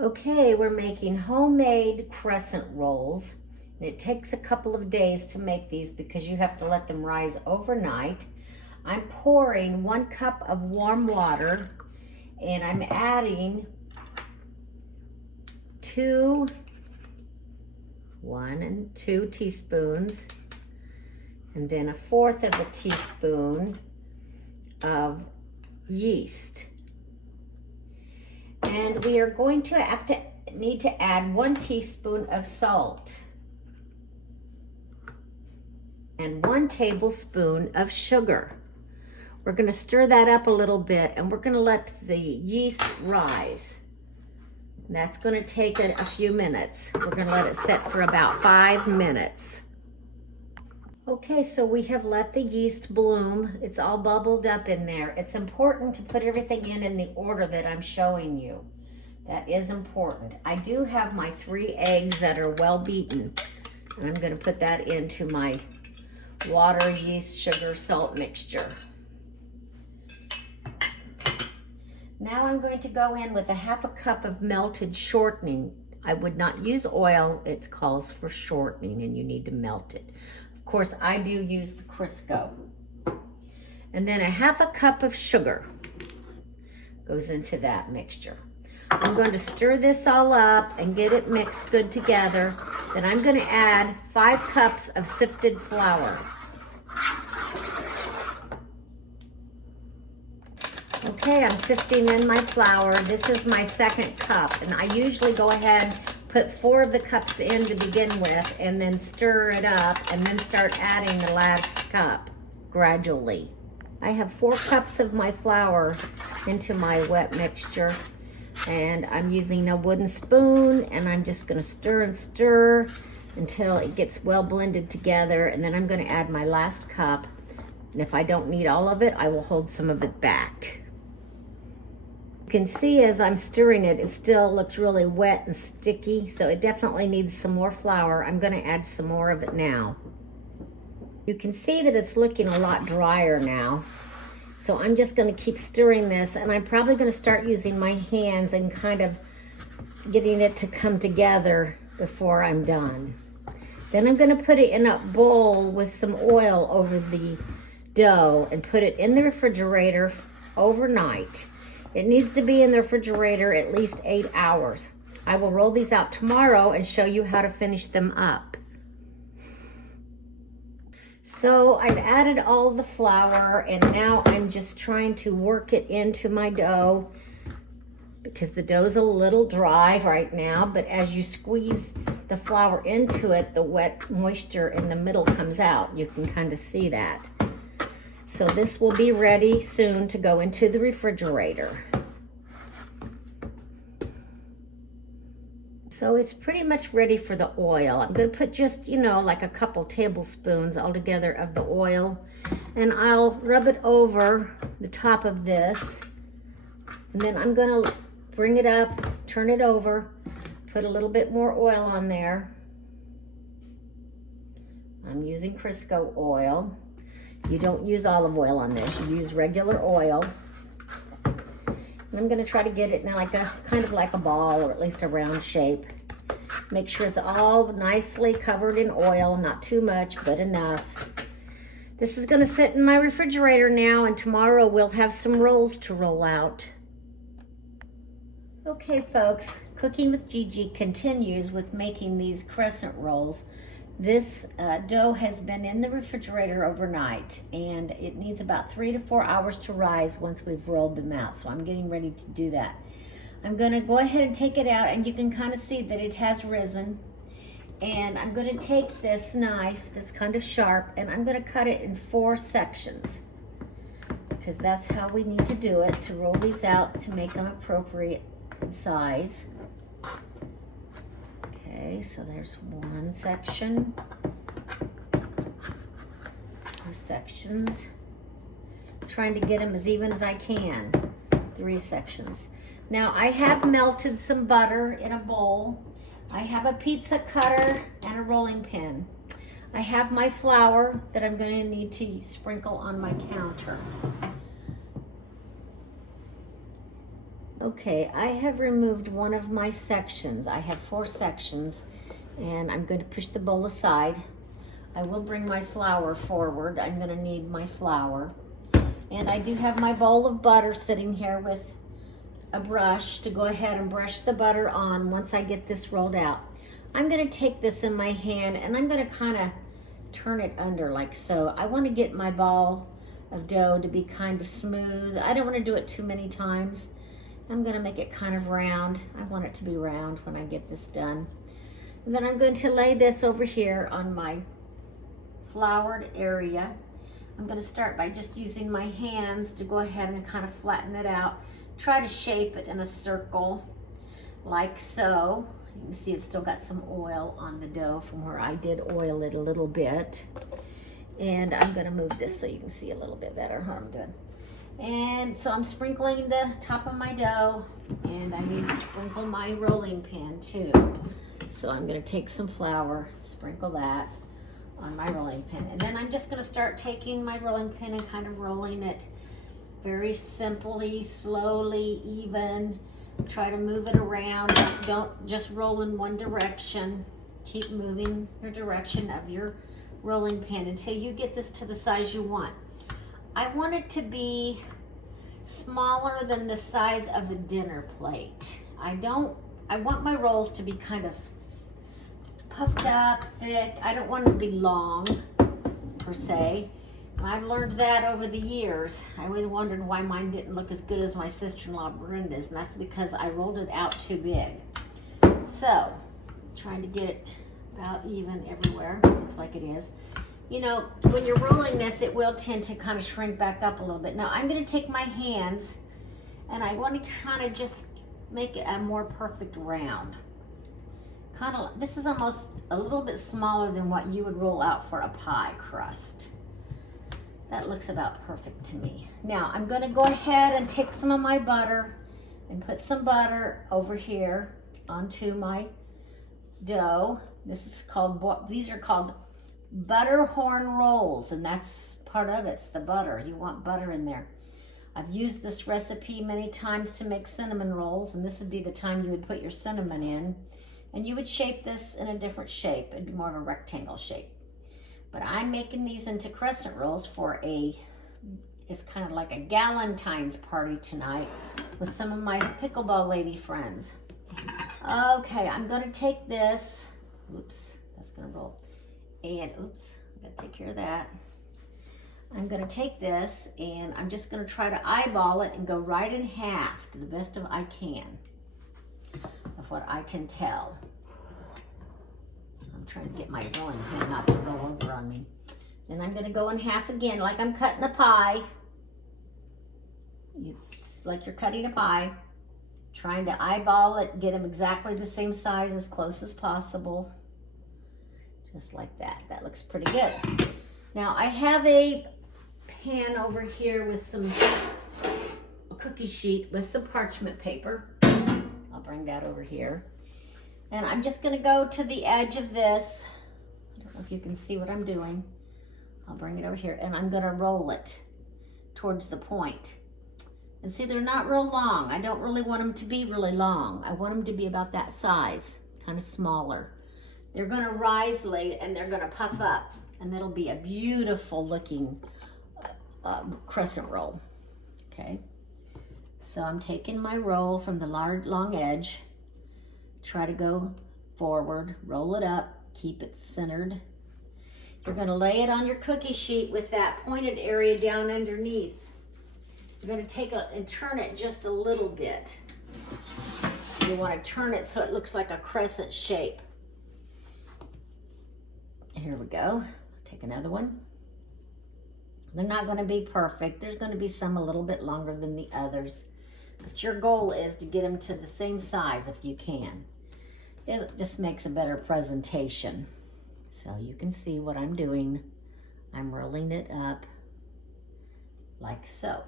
Okay, we're making homemade crescent rolls. And it takes a couple of days to make these because you have to let them rise overnight. I'm pouring 1 cup of warm water and I'm adding 1 and 2 teaspoons and then 1/4 of a teaspoon of yeast. And we are going to need to add 1 teaspoon of salt and 1 tablespoon of sugar. We're going to stir that up a little bit and we're going to let the yeast rise. And that's going to take a few minutes. We're going to let it set for about 5 minutes. Okay, so we have let the yeast bloom. It's all bubbled up in there. It's important to put everything in the order that I'm showing you. That is important. I do have my 3 eggs that are well beaten. And I'm going to put that into my water, yeast, sugar, salt mixture. Now I'm going to go in with 1/2 cup of melted shortening. I would not use oil. It calls for shortening and you need to melt it. Of course, I do use the Crisco. And then 1/2 cup of sugar goes into that mixture. I'm going to stir this all up and get it mixed good together. Then I'm going to add 5 cups of sifted flour. Okay, I'm sifting in my flour. This is my 2nd cup, and I usually go ahead, put 4 of the cups in to begin with, and then stir it up, and then start adding the last cup gradually. I have 4 cups of my flour into my wet mixture, and I'm using a wooden spoon, and I'm just going to stir and stir until it gets well blended together, and then I'm going to add my last cup, and if I don't need all of it, I will hold some of it back. You can see as I'm stirring it, it still looks really wet and sticky, so it definitely needs some more flour. I'm going to add some more of it now. You can see that it's looking a lot drier now, so I'm just going to keep stirring this, and I'm probably going to start using my hands and kind of getting it to come together before I'm done. Then I'm going to put it in a bowl with some oil over the dough and put it in the refrigerator overnight. It needs to be in the refrigerator at least 8 hours. I will roll these out tomorrow and show you how to finish them up. So I've added all the flour and now I'm just trying to work it into my dough because the dough's a little dry right now, but as you squeeze the flour into it, the wet moisture in the middle comes out. You can kind of see that. So this will be ready soon to go into the refrigerator. So it's pretty much ready for the oil. I'm going to put just, like a couple tablespoons altogether of the oil, and I'll rub it over the top of this. And then I'm going to bring it up, turn it over, put a little bit more oil on there. I'm using Crisco oil. You don't use olive oil on this, you use regular oil. And I'm going to try to get it in kind of like a ball, or at least a round shape. Make sure it's all nicely covered in oil, not too much, but enough. This is going to sit in my refrigerator now, and tomorrow we'll have some rolls to roll out. Okay, folks, Cooking with Gigi continues with making these crescent rolls. This dough has been in the refrigerator overnight, and it needs about 3 to 4 hours to rise once we've rolled them out. So I'm getting ready to do that. I'm going to go ahead and take it out, and you can kind of see that it has risen. And I'm going to take this knife that's kind of sharp, and I'm going to cut it in 4 sections because that's how we need to do it to roll these out to make them appropriate in size. Okay, so there's 1 section, 2 sections. I'm trying to get them as even as I can. 3 sections. Now I have melted some butter in a bowl. I have a pizza cutter and a rolling pin. I have my flour that I'm going to need to sprinkle on my counter. Okay, I have removed one of my sections. I have 4 sections, and I'm going to push the bowl aside. I will bring my flour forward. I'm going to need my flour. And I do have my bowl of butter sitting here with a brush to go ahead and brush the butter on once I get this rolled out. I'm going to take this in my hand and I'm going to kind of turn it under like so. I want to get my ball of dough to be kind of smooth. I don't want to do it too many times. I'm going to make it kind of round. I want it to be round when I get this done. And then I'm going to lay this over here on my floured area. I'm going to start by just using my hands to go ahead and kind of flatten it out. Try to shape it in a circle like so. You can see it's still got some oil on the dough from where I did oil it a little bit. And I'm going to move this so you can see a little bit better what I'm doing. And so I'm sprinkling the top of my dough, and I need to sprinkle my rolling pin too. So I'm going to take some flour, sprinkle that on my rolling pin. And then I'm just going to start taking my rolling pin and kind of rolling it very simply, slowly, even. Try to move it around. Don't just roll in one direction. Keep moving your direction of your rolling pin until you get this to the size you want. I want it to be smaller than the size of a dinner plate. I want my rolls to be kind of puffed up, thick. I don't want them to be long, per se. And I've learned that over the years. I always wondered why mine didn't look as good as my sister-in-law Brenda's, and that's because I rolled it out too big. So, trying to get it about even everywhere. Looks like it is. You know, when you're rolling this, it will tend to kind of shrink back up a little bit. Now, I'm going to take my hands, and I want to kind of just make it a more perfect round. Kind of, this is almost a little bit smaller than what you would roll out for a pie crust. That looks about perfect to me. Now, I'm going to go ahead and take some of my butter and put some butter over here onto my dough. These are called butter horn rolls, and that's part of it's the butter. You want butter in there. I've used this recipe many times to make cinnamon rolls, and this would be the time you would put your cinnamon in. And you would shape this in a different shape. It'd be more of a rectangle shape. But I'm making these into crescent rolls for it's kind of like a Galentine's party tonight with some of my pickleball lady friends. Okay, I'm going to take this. Oops, that's going to roll. And oops, I got to take care of that. I'm going to take this and I'm just going to try to eyeball it and go right in half to the best of I can, of what I can tell. I'm trying to get my rolling pin not to roll over on me. Then I'm going to go in half again like I'm cutting a pie. Like you're cutting a pie. Trying to eyeball it, get them exactly the same size as close as possible. Just like that. That looks pretty good. Now I have a pan over here with a cookie sheet with some parchment paper. I'll bring that over here. And I'm just going to go to the edge of this. I don't know if you can see what I'm doing. I'll bring it over here and I'm going to roll it towards the point. And see, they're not real long. I don't really want them to be really long. I want them to be about that size, kind of smaller. They're going to rise late and they're going to puff up, and it'll be a beautiful looking crescent roll. Okay. So I'm taking my roll from the long edge, try to go forward, roll it up, keep it centered. You're going to lay it on your cookie sheet with that pointed area down underneath. You're going to take it and turn it just a little bit. You want to turn it so it looks like a crescent shape. Here we go. Take another one. They're not going to be perfect. There's going to be some a little bit longer than the others. But your goal is to get them to the same size if you can. It just makes a better presentation. So you can see what I'm doing. I'm rolling it up like so.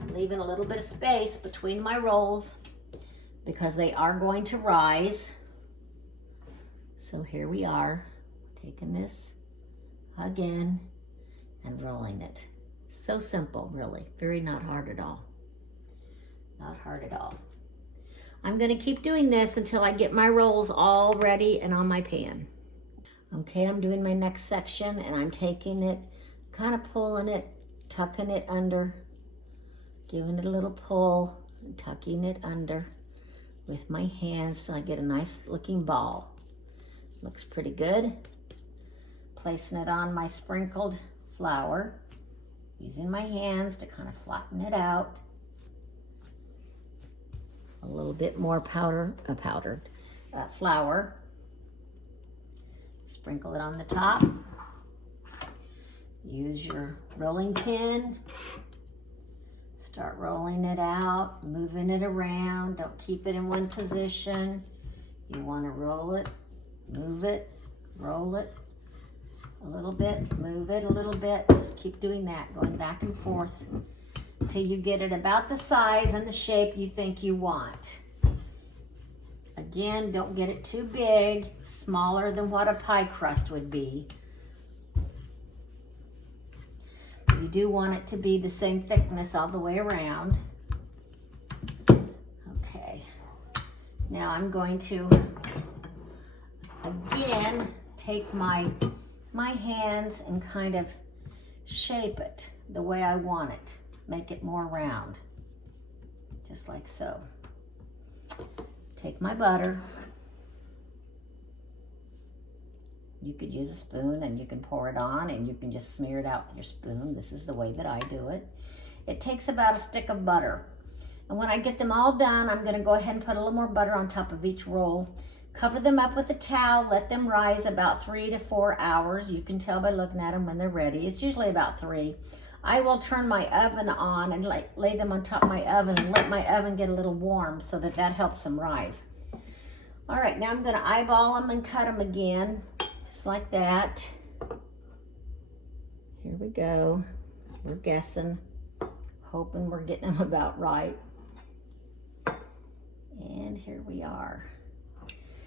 I'm leaving a little bit of space between my rolls because they are going to rise. So here we are, taking this again and rolling it. So simple, really, very not hard at all. Not hard at all. I'm gonna keep doing this until I get my rolls all ready and on my pan. Okay, I'm doing my next section and I'm taking it, kind of pulling it, tucking it under, giving it a little pull, and tucking it under with my hands so I get a nice looking ball. Looks pretty good. Placing it on my sprinkled flour, using my hands to kind of flatten it out. A little bit more powdered flour. Sprinkle it on the top. Use your rolling pin. Start rolling it out, moving it around. Don't keep it in one position. You want to roll it, move it, roll it a little bit, move it a little bit. Just keep doing that, going back and forth until you get it about the size and the shape you think you want. Again, don't get it too big, smaller than what a pie crust would be. You do want it to be the same thickness all the way around. Okay, now I'm going to, again, take my hands and kind of shape it the way I want it. Make it more round, just like so. Take my butter. You could use a spoon and you can pour it on and you can just smear it out with your spoon. This is the way that I do it. It takes about a stick of butter. And when I get them all done, I'm gonna go ahead and put a little more butter on top of each roll. Cover them up with a towel, let them rise about 3 to 4 hours. You can tell by looking at them when they're ready. It's usually about 3. I will turn my oven on and lay them on top of my oven and let my oven get a little warm so that helps them rise. All right, now I'm gonna eyeball them and cut them again, just like that. Here we go. We're guessing, hoping we're getting them about right. And here we are.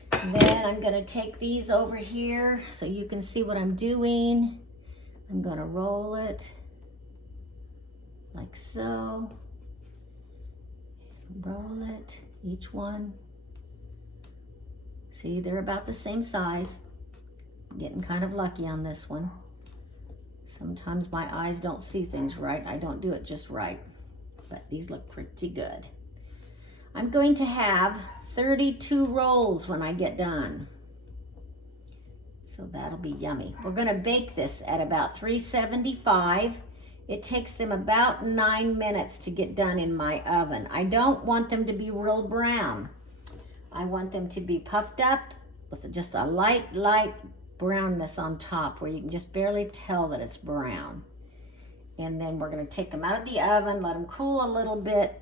Then I'm gonna take these over here so you can see what I'm doing. I'm gonna roll it like so. Roll it, each one. See, they're about the same size. Getting kind of lucky on this one. Sometimes my eyes don't see things right. I don't do it just right, but these look pretty good. I'm going to have 32 rolls when I get done. So that'll be yummy. We're gonna bake this at about 375. It takes them about 9 minutes to get done in my oven. I don't want them to be real brown. I want them to be puffed up with just a light brownness on top where you can just barely tell that it's brown. And then we're gonna take them out of the oven, let them cool a little bit,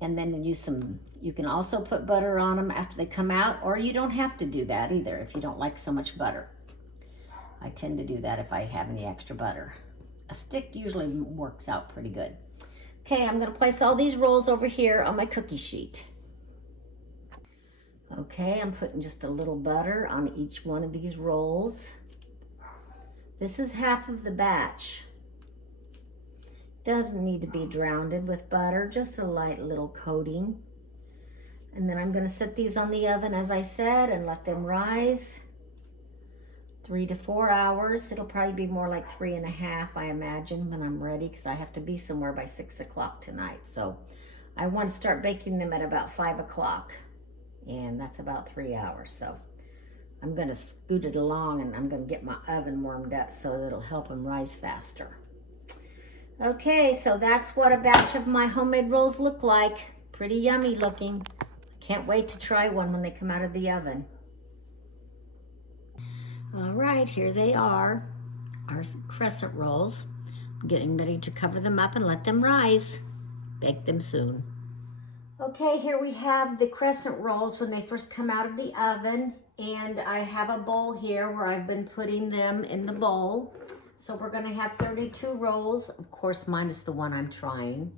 and then use some, you can also put butter on them after they come out, or you don't have to do that either if you don't like so much butter. I tend to do that if I have any extra butter. A stick usually works out pretty good. Okay, I'm gonna place all these rolls over here on my cookie sheet. Okay, I'm putting just a little butter on each one of these rolls. This is half of the batch. Doesn't need to be drowned with butter, just a light little coating. And then I'm gonna set these on the oven, as I said, and let them rise 3 to 4 hours. It'll probably be more like 3.5, I imagine, when I'm ready, because I have to be somewhere by 6 o'clock tonight. So I want to start baking them at about 5 o'clock, and that's about 3 hours. So I'm gonna scoot it along and I'm gonna get my oven warmed up so that it'll help them rise faster. Okay, so that's what a batch of my homemade rolls look like. Pretty yummy looking. Can't wait to try one when they come out of the oven. All right, here they are, our crescent rolls. I'm getting ready to cover them up and let them rise. Bake them soon. Okay, here we have the crescent rolls when they first come out of the oven, and I have a bowl here where I've been putting them in the bowl. So we're gonna have 32 rolls, of course minus the one I'm trying.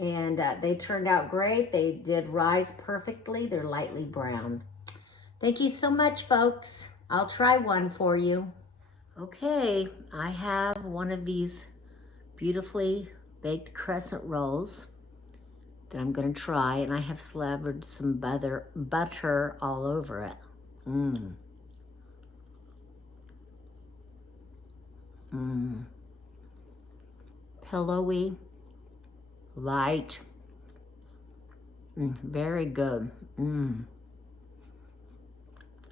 And they turned out great. They did rise perfectly. They're lightly brown. Thank you so much, folks. I'll try one for you. Okay, I have one of these beautifully baked crescent rolls. that I'm gonna try, and I have slathered some butter all over it. Mmm. Mmm. Pillowy, light, very good.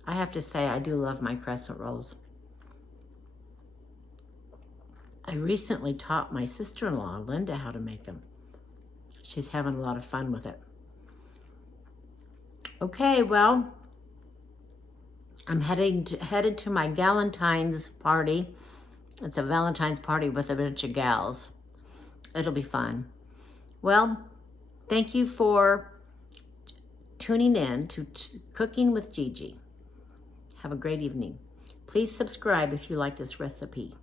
I have to say, I do love my crescent rolls. I recently taught my sister-in-law, Linda, how to make them. She's having a lot of fun with it. Okay, well, I'm headed to my Galentine's party. It's a Valentine's party with a bunch of gals. It'll be fun. Well, thank you for tuning in to Cooking with Gigi. Have a great evening. Please subscribe if you like this recipe.